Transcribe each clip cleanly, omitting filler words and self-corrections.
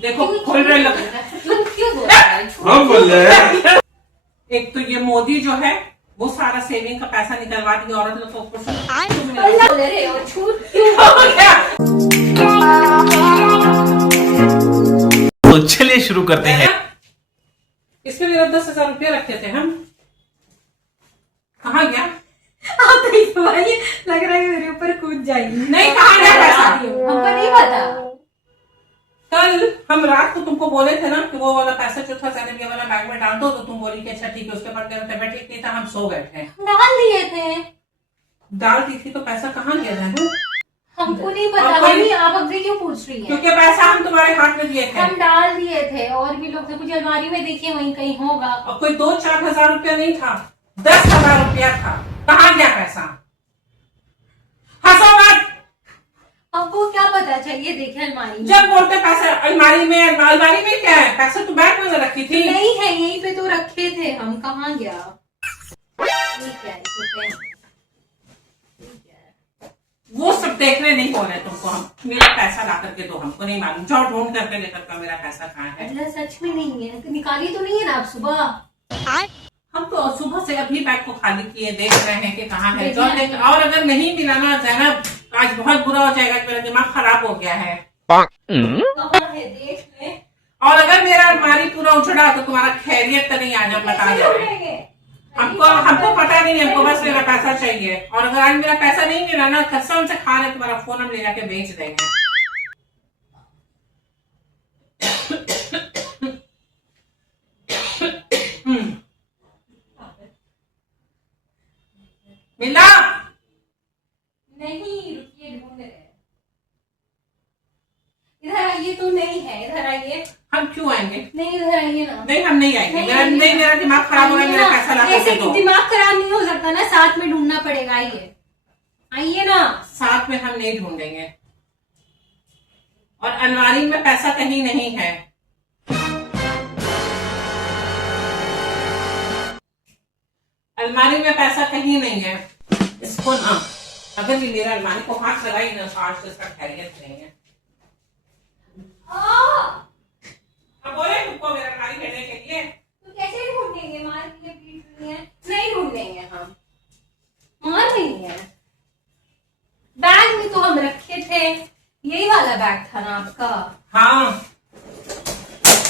देखो खोल रहे लोग। क्यों बोल रहा है? हम बोल रहे हैं। एक तो ये मोदी जो है वो सारा सेविंग का पैसा निकलवा दिया औरत लोग को ऊपर से। अल्लाह बोल रहे हो झूठ क्यों बोल रहे हो? तो चलिए शुरू करते हैं। इसमें मेरा 10,000 रुपया रखे थे हम, कहाँ गया? आप तो इस बार ये लग रहा है मेरे ऊपर कूद जाएगी। नहीं, कहाँ गया पैसा? हमको नहीं पता। कल हम रात को तुमको बोले थे ना कि वो वाला पैसा जो था सैलरी वाला बैग में डाल दो, तो तुम बोली कि अच्छा ठीक है। उसके बाद मेरा तबियत ठीक नहीं था, हम सो गए थे। डाल दिए थे। डाल दी थी तो पैसा कहाँ गया है? हमको नहीं पता। और कोई- मम्मी आप हमसे क्यों पूछ रही हैं? क्योंकि पैसा हम तुम्हारे हाथ में दिए थे हम डाल दिए थे और भी लोग थे, कुछ अलमारी में देखिए वहीं कहीं होगा। और कोई 2-4 हजार रुपया नहीं था, 10,000 रुपया था। कहाँ गया पैसा? हंसो मत। हमको क्या पता, चलिए देखे अलमारी में। जब बोलते पैसा अलमारी में क्या है? पैसा तो बैग में रखी थी। नहीं है, यहीं पे तो रखे थे हम। कहाँ गया? ठीक है, ठीक है। वो सब देखने नहीं हो रहे तुमको। हम मेरा पैसा ला करके दो, हमको नहीं मालूम। जाओ ढूंढ करके लेकर का मेरा पैसा कहाँ है? अल्लाह सच में नहीं है, तो निकाली तो नहीं है ना आप सुबह? हम तो सुबह से अभी बैग को खाली किए, देख रहे हैं कि कहाँ है। जो और अगर नहीं मिला ना जैनब, आज बहुत बुरा हो जाएगा। मेरा दिमाग खराब हो गया है। कहाँ है देख ले। और अगर मेरा अलमारी पूरा उछड़ा तो तुम्हारा खैरियत तो नहीं, आज हम बता दे रहे हैं। हमको पता नहीं, हमको बस मेरा पैसा चाहिए। और अगर आज मेरा पैसा नहीं मिला ना, कसम से खा रहे तुम्हारा फोन हम ले जाके बेच देंगे। मिला नहीं, रुकिए ढूंढ रहे हैं। इधर आइए। तो नहीं है, इधर आइए। हम क्यों आएंगे? नहीं, इधर आइए ना। नहीं, हम नहीं आएंगे। मेरा दिमाग खराब हो रहा है। मेरा पैसा ला ऐसे करके दो। दिमाग खराब नहीं हो सकता ना, साथ में ढूंढना पड़ेगा। आइए, आइए ना। साथ में हम नहीं ढूंढेंगे। और अलमारी में पैसा कहीं नहीं है। अलमारी में पैसा कहीं नहीं है। इसको ना, अगर भी मेरा अलमारी को हाथ लगाई ना, तो आज तो इसका खैरियत नहीं है। अब बोले तुमको मेरा अलमारी भेजने के लिए। तो कैसे ढूंढेंगे? मार के पीट रही है। नहीं ढूंढेंगे हम, मार नहीं है। बैग में तो हम रखे थे, यही वाला बैग था ना आपका? हाँ,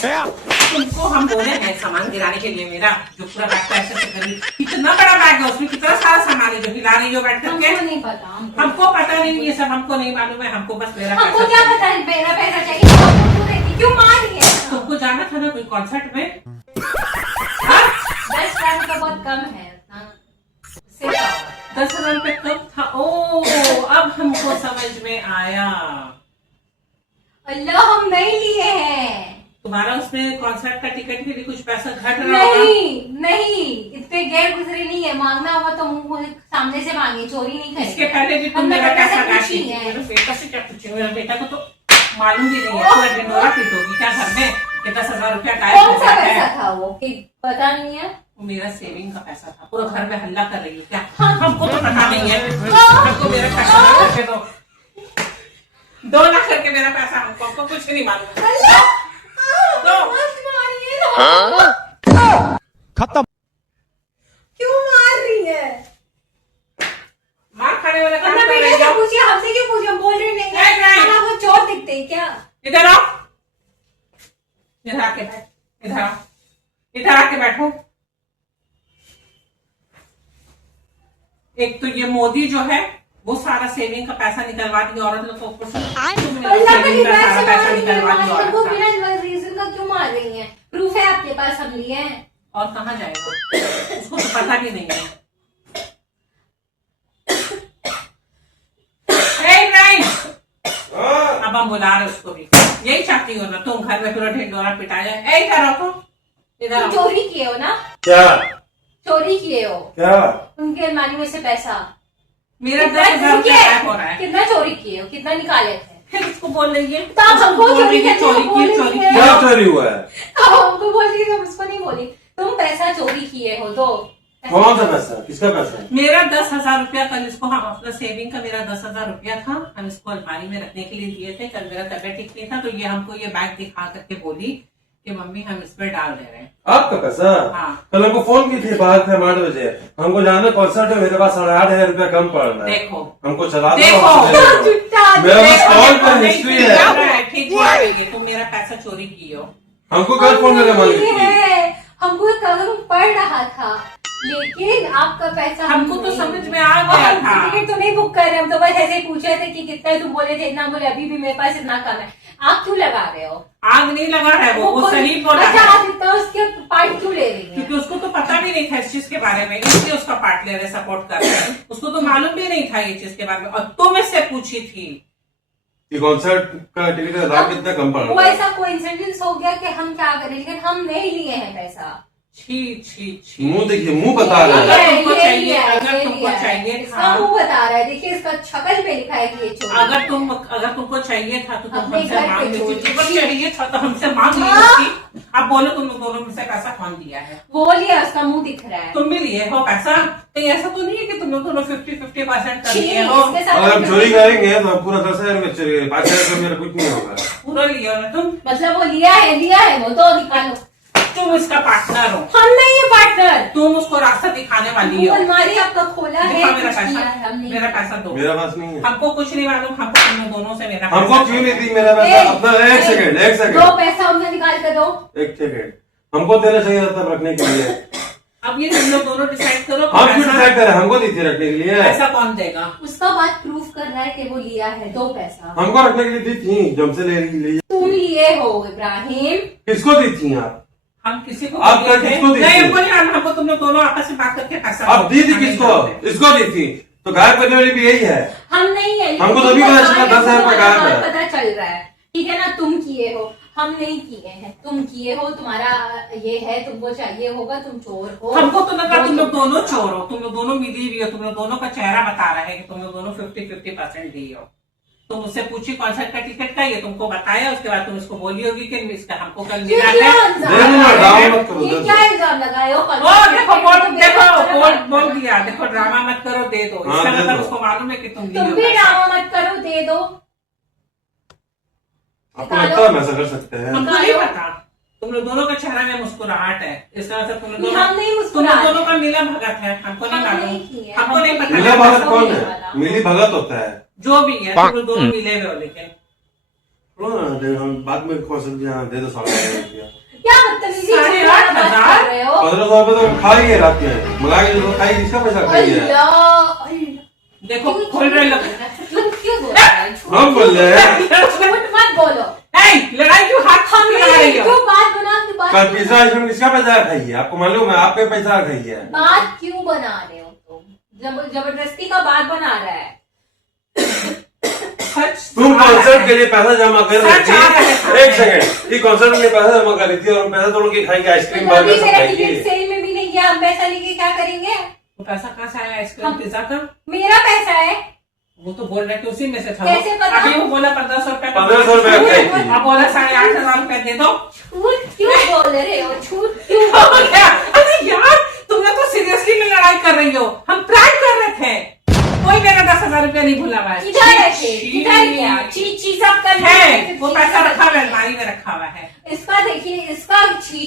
तुमको हम बोले हैं सामान गिराने के लिए। मेरा जो पूरा बैग का ऐसे करीब कितना बड़ा बैग है, उसमें कितना सारा सामान है जो हिला रही हो बैठ करके। हमको नहीं पता। हमको पता नहीं, ये सब हमको नहीं मालूम है। हमको बस मेरा हमको पैसा क्या चाहिए। पता है? मेरा पैसा चाहिए तो हम क्यों देती? क्यों मार रही है? तुमको जाना था ना कोई कॉन्सर्ट में? 10,000 का बहुत कम है। उससे क्या होगा? 10,000 रुपये कम था। ओ, अब हमको समझ में आया। अल्लाह, हम नहीं लिए हैं। तुम्हारा उसमें कॉन्सर्ट का टिकट के लिए कुछ पैसा घट रहा होगा। नहीं, इतने गैर गुजरे नहीं है। मांगना होगा तो मुंह सामने से मांगे, चोरी नहीं करेंगे। इसके पहले भी तुम हमने मेरा बेटा से पैसा पूछी काटी। है। मेरे बेटा से क्या पूछे? मेरा बेटा को तो मालूम भी नहीं है। पूरा ढिंडोरा पीटोगी क्या घर में कि 10,000 रुपया गायब कौन हो सा गया पैसा है? था वो? पता नहीं है। वो मेरा सेविंग का पैसा था। पूरा घर में हल्ला कर रही हो क्या? हाँ। हमको तो पता नहीं है। हमको मेरा पैसा ला करके दो। 2 लाख करके मेरा पैसा हमको कुछ नहीं मालूम। दो। खत्म। क्यों मार रही है? मार खाने वाला काम अपना कर रही बेटे से हो। पूछिए, हमसे क्यों पूछे? हम बोल रहे नहीं नहीं, नहीं। हम आपको चोर दिखते हैं क्या? इधर आओ, इधर आके बैठ। इधर आओ, इधर आके बैठो। एक तो ये मोदी जो है वो सारा सेविंग का पैसा निकलवा दिया औरत लोग को ऊपर से। अल्लाह सेविंग का सारा पैसा का निकलवा दिया औरत हमको का। बिना रीजन का क्यों मार रही हैं? प्रूफ है आपके पास? हम लिए हैं। और कहाँ जाएगा? उसको तो पता भी नहीं है। नहीं, अब हम बुला रहे उसको भी। यही चाहती हो ना तुम, घर में पूरा ढिंडोरा पिटा जाए। इधर आओ, इधर तुम आओ। चोरी किए हो ना? क्या चोरी किए हो क्या? उनके अलमारी में से पैसा। मेरा कितना 10,000 रुपया रुपये? गायब हो रहा है। कितना चोरी किए हो? कितना निकाले थे? फिर उसको बोल रही है तो आप हमको बोल रही है चोरी चोरी की, चोरी की। क्या चोरी हुआ है? अब हमको बोल रही है, उसको नहीं बोली। तुम पैसा चोरी किए हो तो कौन सा पैसा, किसका पैसा है? मेरा 10,000 रुपया कल इसको, हम अपना सेविंग का मेरा 10,000 रुपया था, हम इसको अलमारी में रखने के लिए दिए थे। कल मेरा तबियत ठीक नहीं था तो ये हमको ये बैग दिखा करके बोली कि मम्मी हम इस पर डाल दे रहे हैं। आपका पैसा? हाँ। कल हमको फोन की थी बाहर थे 8 बजे, हमको जाना कॉन्सर्ट है, मेरे पास 8,500 रुपया कम पड़ रहा है। देखो हमको चला दो, देखो। हमको दे दो। मेरे पास कॉल पर हिस्ट्री है। ठीक है, तुम मेरा पैसा चोरी की हो। हमको कल फोन करके मांगी थी। हमको कलम पड़ रहा था, लेकिन आपका पैसा हमको तो समझ में आ गया था। टिकट तो नहीं बुक कर रहे, हम तो बस ऐसे ही पूछे थे कि कितना है, तुम बोले थे इतना, बोले अभी भी मेरे पास इतना कम है। आप क्यों लगा रहे हो? आग नहीं लगा है वो सही बोला अच्छा, है। आप इतना उसके पार्ट क्यों ले रही हैं? क्योंकि उसको तो पता भी नहीं था इस चीज के बारे में, इसलिए उसका पार्ट ले रहे, सपोर्ट कर रहे हैं। उसको तो मालूम भी नहीं था ये चीज के बारे में, और तुम इससे पूछी थी कि कॉन्सर्ट का टिकट का दाम कितना कम पड़ वो रहा है। ऐसा कोइंसिडेंस हो गया कि हम क्या करें, लेकिन हम नहीं लिए हैं पैसा। छी छी छी। मुंह देखिए, मुंह बता रहा है। अगर तुमको ये चाहिए, लिया है, अगर ये तुमको लिया है। चाहिए इसका था, मुंह बता रहा है, देखिए इसका शक्ल पे लिखा है कि ये चोरी है। अगर तुमको चाहिए था तो तुम अपने हमसे घर पे मांग लेती। चोरी तुमको की। चाहिए था तो हमसे मांग ली हाँ। थी। अब बोलो तुम लोग दोनों में से पैसा कौन दिया है? वो लिया, उसका मुंह दिख रहा है। तुम भी लिए हो पैसा? तो ऐसा तो नहीं है कि तुम लोग दोनों 50-50% कर छी, लिए हो। इसके साथ अगर हम चोरी करेंगे तो पूरा 10,000 रुपया चोरी, 5,000 रुपया मेरा कुछ नहीं होगा। पूरा लिए हो ना तुम? मतलब वो लिया है वो तो निकालो। तुम इसका पार्टनर हो, हम नहीं है पार्टनर। तुम उसको रास्ता दिखाने वाली हो। अलमारी आपका खोला है, दिखा मेरा कुछ किया है, पैसा, हम नहीं। मेरा पैसा दो। मेरा पास नहीं है। हमको कुछ नहीं मालूम, हमको तुम लोग दोनों से मेरा हमको पैसा क्यों चाहिए। नहीं दी मेरा पैसा? अपना एक सेकंड दो पैसा हमने निकाल कर दो। एक सेकंड, हमको देना चाहिए था तब रखने के लिए। अब ये तुम लोग दोनों डिसाइड करो कि हम क्यों पैसा- डिसाइड करें? हमको दी थी रखने के लिए। पैसा कौन देगा? उसका बात प्रूफ कर रहा है कि वो लिया है, दो पैसा हमको रखने के लिए दी थी, जो हमसे ले रही। तुम लिए हो इब्राहिम। किसको दी थी आप? हम किसी को आप दिए थे? किसको दी नहीं, थी? हमको नहीं मालूम, हमको तुम लोग दोनों आपस में बात करके पैसा आप दो। दी थी हमें किसको? जानते हैं। इसको दी थी तो गायब करने वाली भी यही है। हम नहीं है, लेकिन हमको तो अभी तुमको पता चला 10,000 रुपया गायब है। पता चल रहा है, ठीक है ना? तुम किए हो, हम नहीं किए हैं। तुम किए हो, तुम्हारा ये है, तुमको चाहिए होगा, तुम चोर हो। हमको तो लगा तुम लोग दोनों चोर हो, तुम लोग दोनों मिली हुई हो, तुम लोग दोनों का चेहरा बता रहा है कि तुम लोग दोनों 50-50% दिए हो। तुम उससे पूछी कॉन्सर्ट का टिकट का, ये तुमको बताया, उसके बाद तुम इसको बोली होगी कि इसका हमको कल ये मिला क्या है। इल्जाम दे दो ना, ड्रामा मत करो, ये दे दो। क्या इल्जाम लगाए हो? ओ देखो बोल, देखो बोल तुम बोल दिया, देखो ड्रामा मत करो, दे दो। हाँ, इसका दे मतलब दो। उसको मालूम है कि तुम ली हो भी पैसा। ड्रामा मत करो, दे दो। आपको लगता है हम ऐसा कर सकते हैं? हमको नहीं पता, तुम लोग दोनों का चेहरा में मुस्कुराहट है, इसका मतलब तुम लोग नहीं, दोनों हम नहीं तुम लोग मुस्कुराए। दोनों का मिला भगत है, हमको नहीं हम मालूम, नहीं किए, हमको नहीं पता। मिला भगत कौन होने है? वाला। मिली भगत होता है। जो भी है तुम लोग दोनों मिले हुए हो, लेकिन छोड़ो ना, हम बाद में कौशल दे दो 1,500 रुपया। क्या बदतमीजी 8,500 बात कर रहे हो? 1,500 रुपये तो खा ही है रात में, मंगा के जो खाई, किसका पैसा खाई है? अल्लाह, देखो खोल रहे लोग। क्यों बोल रहे हो? हम बोल रहे हैं झूठ मत बोलो। नहीं, लड़ाई क्यों हाथ हम लगा रही हो? क्यों बात बना के कल पिज्जा आइसक्रीम किसका पैसा खाई है? आपको मालूम है? आपके पैसा खाई है। बात क्यों बना रहे हो तुम? जबरदस्ती का बात बना रहा है। सच तुम आ रहा कॉन्सर्ट है। के लिए पैसा जमा कर रही सच आ रहा है थी। सामने। एक सेकंड, ये कॉन्सर्ट के लिए पैसा जमा कर रही थी और पैसा तोड़ के खाएंगे, आइसक्रीम मतलब अभी बर्गर सब मेरा खाएंगे। टिकट सेल में भी नहीं गया, हम पैसा लेके क्या करेंगे? वो पैसा कहाँ से आया आइसक्रीम पिज्जा का? मेरा पैसा है। वो तो बोल रहे थे उसी में से था। कैसे पता? अभी वो बोला 1,500 रुपया। 1,500 रुपया खाई थी। अब बोला 8,500 रुपया दे दो। झूठ क्यों बोल रहे हो? झूठ क्यों हो गया? अरे यार तुम लोग तो सीरियसली में लड़ाई कर रही हो, हम ट्राई कर रहे थे। कोई मेरा 10,000 रुपया नहीं भूला हुआ है। इधर है, छी, इधर क्या? छी सब कर है वो पैसा रखा हुआ है, अलमारी में रखा हुआ है। इसका देखिए, इसका छी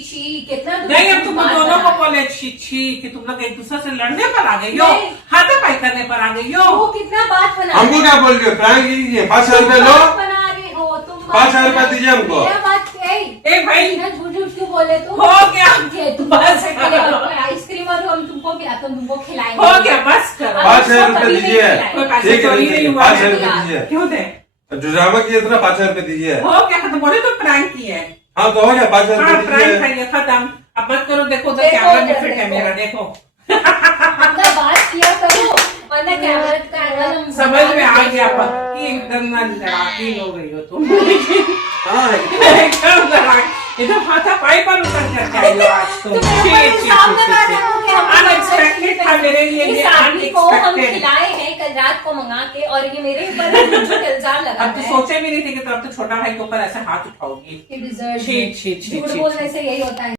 कितना नहीं, अब तुम बात दोनों बना को बोले छी छी कि तुम लोग एक दूसरे से लड़ने पर आ गई हो, नहीं। हाथापाई करने पर आ गई वो हो। कितना बात बना हमको क्या बोल रहे हो? प्रैंक कीजिए, 5,000 रुपया लो, बात बना रहे हो तुम। 5,000 रुपया दीजिए हमको। मेरा बात है। ए भाई इतना झूठ क्यों बोले तुम? हो गया, ये तुम बस आइसक्रीम और हम तुमको खिलाएंगे। हो गया, बस करो। 5,000 रुपया कभी नहीं दीजिए। खिलाएंगे। कोई पैसा ठीक है, चोरी ठीक नहीं है, हुआ 5,000 है। रुपया दीजिए। क्यों दे? जो ड्रामा किया था ना, 5,000 रुपया दीजिए। हो गया, खत्म। बोले तो प्रैंक की है। हाँ तो हो गया, 5,000 हाँ, रुपया प्रैंक दीजिए। है ये, खत्म। अब मत करो, देखो उधर देखो, कैमरा में उधर फिट है देखो। मेरा, देखो। अपना बात किया करो, वरना कैमरा का एंगल हम समझ में आ गया पक्की एकदम ना लड़ाकी हो गई हो तुम। हाँ, एकदम लड़ाकी, एकदम हाथापाई पर उतर करके आई हो आज तुम। तो मेरे ऊपर इल्जाम लगा रहे हो कि हम अनएक्सपेक्टेड था मेरे लिए ये, इस आदमी को हम अनएक्सपेक्टेड। खिलाए हैं कल रात को मंगा के, और ये मेरे ऊपर झूठ इल्जाम लगा अब तो सोचे भी नहीं थे कि तो अब तो छोटा भाई के ऊपर ऐसे हाथ उठाओगी। छी, छी, छी, झूठ छी, बोलने से यही होता है।